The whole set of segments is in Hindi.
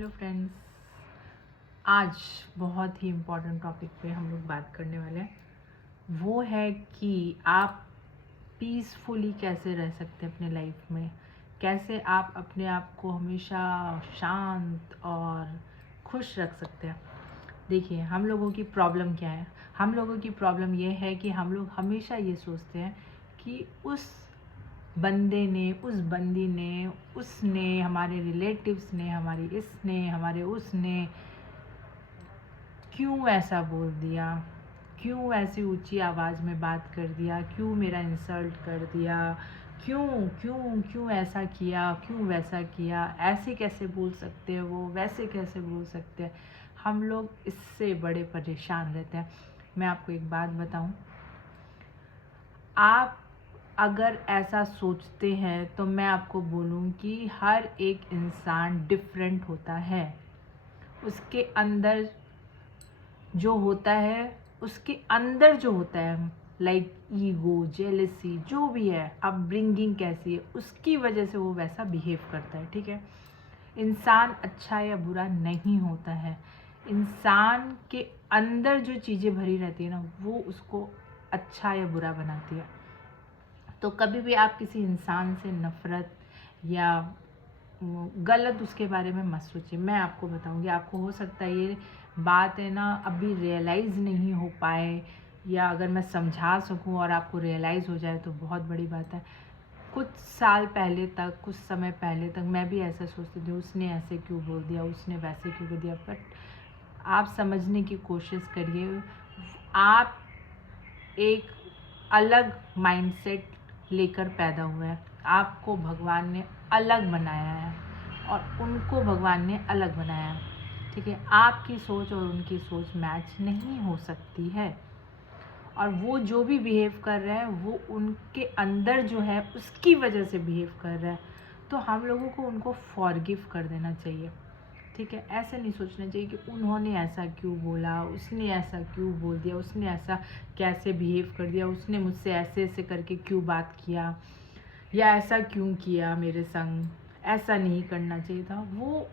हेलो फ्रेंड्स, आज बहुत ही इम्पोर्टेंट टॉपिक पे हम लोग बात करने वाले हैं। वो है कि आप पीसफुली कैसे रह सकते हैं अपने लाइफ में, कैसे आप अपने आप को हमेशा शांत और खुश रख सकते हैं। देखिए, हम लोगों की प्रॉब्लम क्या है। हम लोगों की प्रॉब्लम ये है कि हम लोग हमेशा ये सोचते हैं कि उस बंदे ने, उस बंदी ने, उसने, हमारे रिलेटिव्स ने, हमारी इसने, हमारे उसने क्यों ऐसा बोल दिया, क्यों ऐसी ऊंची आवाज़ में बात कर दिया, क्यों मेरा इंसल्ट कर दिया, क्यों क्यों क्यों ऐसा किया, क्यों वैसा किया, ऐसे कैसे बोल सकते हैं वो, वैसे कैसे बोल सकते हैं। हम लोग इससे बड़े परेशान रहते हैं। मैं आपको एक बात बताऊं, आप अगर ऐसा सोचते हैं तो मैं आपको बोलूं कि हर एक इंसान डिफरेंट होता है। उसके अंदर जो होता है, उसके अंदर जो होता है, लाइक ईगो, जेलसी, जो भी है, अपब्रिंगिंग कैसी है, उसकी वजह से वो वैसा बिहेव करता है। ठीक है, इंसान अच्छा या बुरा नहीं होता है। इंसान के अंदर जो चीज़ें भरी रहती है ना, वो उसको अच्छा या बुरा बनाती है। तो कभी भी आप किसी इंसान से नफ़रत या गलत उसके बारे में मत सोचिए। मैं आपको बताऊंगी, आपको हो सकता है ये बात है ना अभी रियलाइज़ नहीं हो पाए, या अगर मैं समझा सकूं और आपको रियलाइज़ हो जाए तो बहुत बड़ी बात है। कुछ साल पहले तक, कुछ समय पहले तक मैं भी ऐसा सोचती थी, उसने ऐसे क्यों बोल दिया, उसने वैसे क्यों कर दिया। बट आप समझने की कोशिश करिए, आप एक अलग माइंडसेट लेकर पैदा हुए हैं। आपको भगवान ने अलग बनाया है और उनको भगवान ने अलग बनाया है। ठीक है, आपकी सोच और उनकी सोच मैच नहीं हो सकती है, और वो जो भी बिहेव कर रहे हैं वो उनके अंदर जो है उसकी वजह से बिहेव कर रहा है। तो हम लोगों को उनको फॉरगिव कर देना चाहिए। ठीक है, ऐसे नहीं सोचना चाहिए कि उन्होंने ऐसा क्यों बोला, उसने ऐसा क्यों बोल दिया, उसने ऐसा कैसे बिहेव कर दिया, उसने मुझसे ऐसे ऐसे करके क्यों बात किया, या ऐसा क्यों किया मेरे संग, ऐसा नहीं करना चाहिए था। वो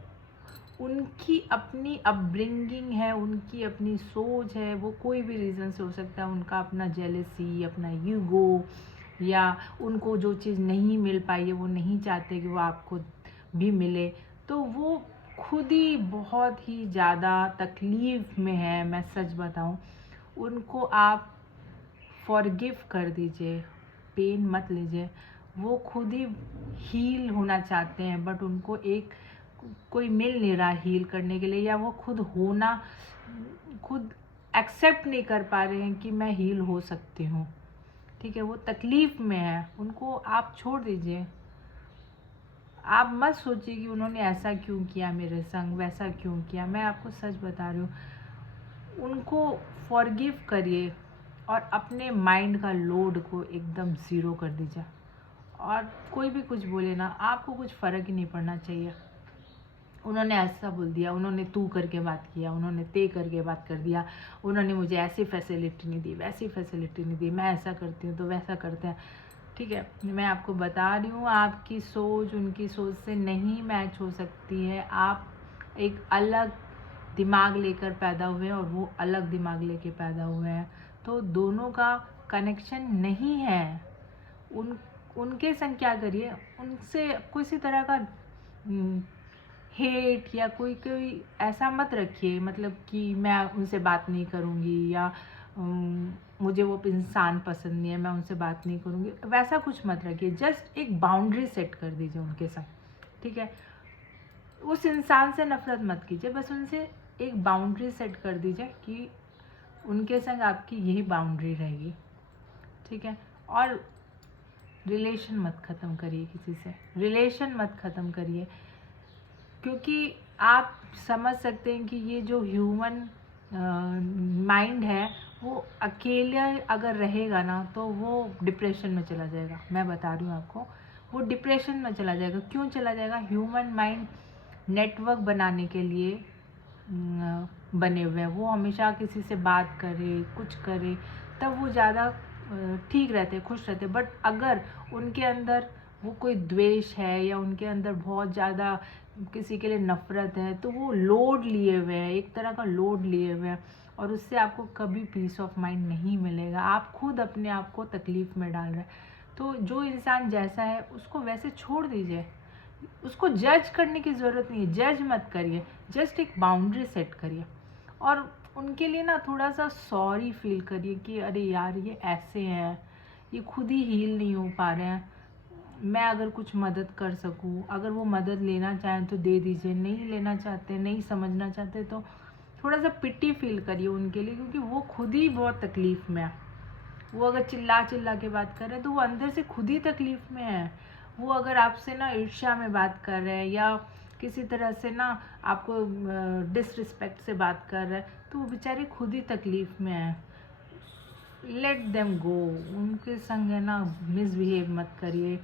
उनकी अपनी अपब्रिंगिंग है, उनकी अपनी सोच है, वो कोई भी रीज़न से हो सकता है। उनका अपना जेलसी, अपना ईगो, या उनको जो चीज़ नहीं मिल पाई है वो नहीं चाहते कि वो आपको भी मिले। तो वो खुद ही बहुत ही ज़्यादा तकलीफ़ में है। मैं सच बताऊं, उनको आप फॉरगिव कर दीजिए, पेन मत लीजिए। वो खुद ही हील होना चाहते हैं, बट उनको एक कोई मिल नहीं रहा हील करने के लिए, या वो खुद एक्सेप्ट नहीं कर पा रहे हैं कि मैं हील हो सकती हूँ। ठीक है, वो तकलीफ़ में है, उनको आप छोड़ दीजिए। आप मत सोचिए कि उन्होंने ऐसा क्यों किया मेरे संग, वैसा क्यों किया। मैं आपको सच बता रही हूँ, उनको फॉरगिव करिए और अपने माइंड का लोड को एकदम ज़ीरो कर दीजिए। और कोई भी कुछ बोले ना, आपको कुछ फ़र्क ही नहीं पड़ना चाहिए। उन्होंने ऐसा बोल दिया, उन्होंने तू करके बात किया, उन्होंने ते करके बात कर दिया, उन्होंने मुझे ऐसी फैसिलिटी नहीं दी, वैसी फैसिलिटी नहीं दी, मैं ऐसा करती हूँ तो वैसा करते हैं। ठीक है, मैं आपको बता रही हूँ, आपकी सोच उनकी सोच से नहीं मैच हो सकती है। आप एक अलग दिमाग लेकर पैदा हुए हैं और वो अलग दिमाग लेके पैदा हुए हैं, तो दोनों का कनेक्शन नहीं है। उनके संग क्या करिए, उनसे किसी तरह का हेट या कोई कोई ऐसा मत रखिए, मतलब कि मैं उनसे बात नहीं करूँगी, या मुझे वो इंसान पसंद नहीं है, मैं उनसे बात नहीं करूँगी, वैसा कुछ मत रखिए। जस्ट एक बाउंड्री सेट कर दीजिए उनके साथ। ठीक है, उस इंसान से नफ़रत मत कीजिए, बस उनसे एक बाउंड्री सेट कर दीजिए कि उनके संग आपकी यही बाउंड्री रहेगी। ठीक है, और रिलेशन मत ख़त्म करिए, किसी से रिलेशन मत ख़त्म करिए, क्योंकि आप समझ सकते हैं कि ये जो ह्यूमन माइंड है, वो अकेले अगर रहेगा ना तो वो डिप्रेशन में चला जाएगा। मैं बता रही हूँ आपको, वो डिप्रेशन में चला जाएगा। क्यों चला जाएगा? ह्यूमन माइंड नेटवर्क बनाने के लिए बने हुए हैं। वो हमेशा किसी से बात करे, कुछ करे, तब वो ज़्यादा ठीक रहते, खुश रहते। बट अगर उनके अंदर वो कोई द्वेष है, या उनके अंदर बहुत ज़्यादा किसी के लिए नफ़रत है, तो वो लोड लिए हुए हैं, एक तरह का लोड लिए हुए हैं, और उससे आपको कभी पीस ऑफ माइंड नहीं मिलेगा। आप खुद अपने आप को तकलीफ़ में डाल रहे हैं। तो जो इंसान जैसा है उसको वैसे छोड़ दीजिए, उसको जज करने की ज़रूरत नहीं है, जज मत करिए, जस्ट एक बाउंड्री सेट करिए। और उनके लिए ना थोड़ा सा सॉरी फील करिए कि अरे यार ये ऐसे हैं, ये खुद ही हील नहीं हो पा रहे हैं, मैं अगर कुछ मदद कर सकूं, अगर वो मदद लेना चाहें तो दे दीजिए, नहीं लेना चाहते, नहीं समझना चाहते तो थोड़ा सा पिटी फील करिए उनके लिए, क्योंकि वो खुद ही बहुत तकलीफ़ में है। वो अगर चिल्ला चिल्ला के बात कर रहे हैं तो वो अंदर से खुद ही तकलीफ़ में है। वो अगर आपसे ना ईर्ष्या में बात कर रहे हैं या किसी तरह से ना आपको डिसरिस्पेक्ट से बात कर रहे हैं, तो वो बेचारे खुद ही तकलीफ़ में है। लेट देम गो, उनके संग है ना मिसबिहेव मत करिए,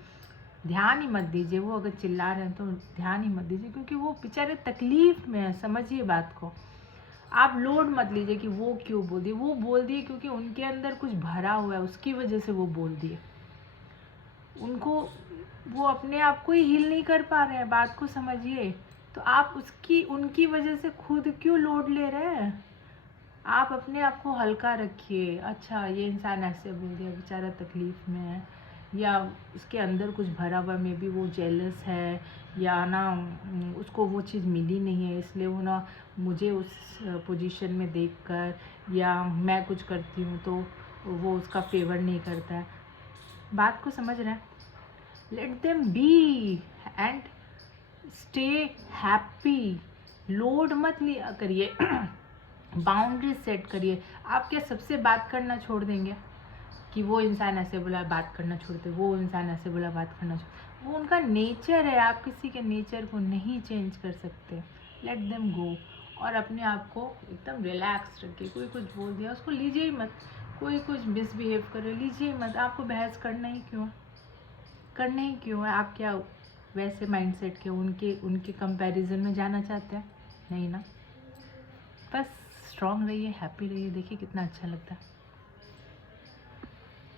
ध्यान ही मत दीजिए। वो अगर चिल्ला रहे हैं तो ध्यान ही मत दीजिए, क्योंकि वो बेचारे तकलीफ़ में है, समझिए बात को। आप लोड मत लीजिए कि वो क्यों बोल दिए, वो बोल दिए क्योंकि उनके अंदर कुछ भरा हुआ है, उसकी वजह से वो बोल दिए। उनको, वो अपने आप को ही हील नहीं कर पा रहे हैं, बात को समझिए। तो आप उसकी, उनकी वजह से खुद क्यों लोड ले रहे हैं? आप अपने आप को हल्का रखिए। अच्छा ये इंसान ऐसे बोल दिया, बेचारा तकलीफ़ में है, या उसके अंदर कुछ भरा हुआ, मे बी वो जेलस है, या ना उसको वो चीज़ मिली नहीं है, इसलिए वो ना मुझे उस पोजीशन में देखकर, या मैं कुछ करती हूँ तो वो उसका फेवर नहीं करता है। बात को समझ रहे हैं? Let them be and stay happy. Load मत लिया करिए, बाउंड्री सेट करिए। आप क्या सबसे बात करना छोड़ देंगे कि वो इंसान ऐसे बोला बात करना छोड़ दे, वो इंसान ऐसे बोला बात करना छोड़? वो उनका नेचर है, आप किसी के नेचर को नहीं चेंज कर सकते। लेट देम गो, और अपने आप को एकदम रिलैक्स रखिए। कोई कुछ बोल दिया उसको लीजिए ही मत, कोई कुछ मिसबिहेव करे लीजिए ही मत। आपको बहस करना ही क्यों, करना ही क्यों है? आप क्या वैसे माइंडसेट के उनके उनके कंपैरिजन में जाना चाहते हैं? नहीं ना। बस स्ट्रांग रहिए, हैप्पी रहिए, देखिए कितना अच्छा लगता है।